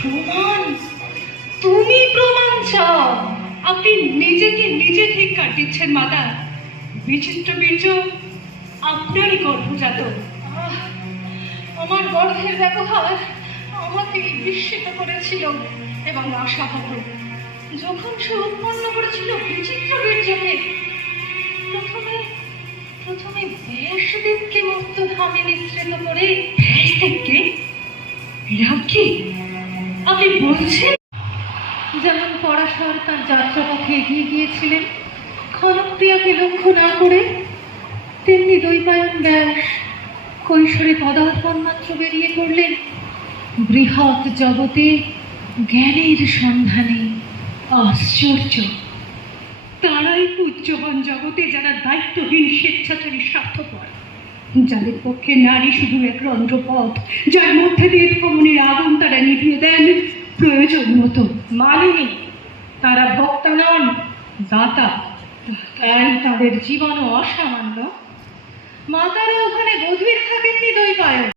প্রমাণ? তুমি প্রমাণ চাও? আপনি নিজেকে নিজে ঠিক কাট দিচ্ছেন মাতা বিচিত্র বীর্য আপনারই গর্ভজাত। আমার গর্ভের ব্যবহার আমাকে বিস্মিত করেছিল এবং আশাহত যখন সে উৎপন্ন করেছিল বিচিত্র বীর্যকে, প্রথমে প্রথমে ব্যাসদেবকে মুক্ত ধামে মিশ্রিত করে ব্যাসদেবকে রাখি? আপনি বলছেন যেমন পরাশর তার যাত্রাপথে এগিয়ে গিয়েছিলেন ক্ষণপ্রিয়াকে লক্ষ্য না করে তেমনি দৈপায়ন ব্যাস, কৈশোরে পদার্পণ মাত্র বেরিয়ে পড়লেন। বৃহৎ জগতে জ্ঞানের সন্ধানে আশ্চর্য। তারাই পূজ্যবান জগতে যারা দায়িত্বহীন স্বেচ্ছাচারী স্বার্থপর। যাদের পক্ষে নারী শুধু এক রন্ধ্রপথ, যার মধ্যে দিয়ে ভ্রমণের আগুন তারা নিভিয়ে দেন প্রয়োজন মতো। মালিনী, তারা ভক্তা নন, দাতা। তাই তাদের জীবনও অসামান্য। মাতারা ওখানে গভীর থাকেননি দৈপায়ন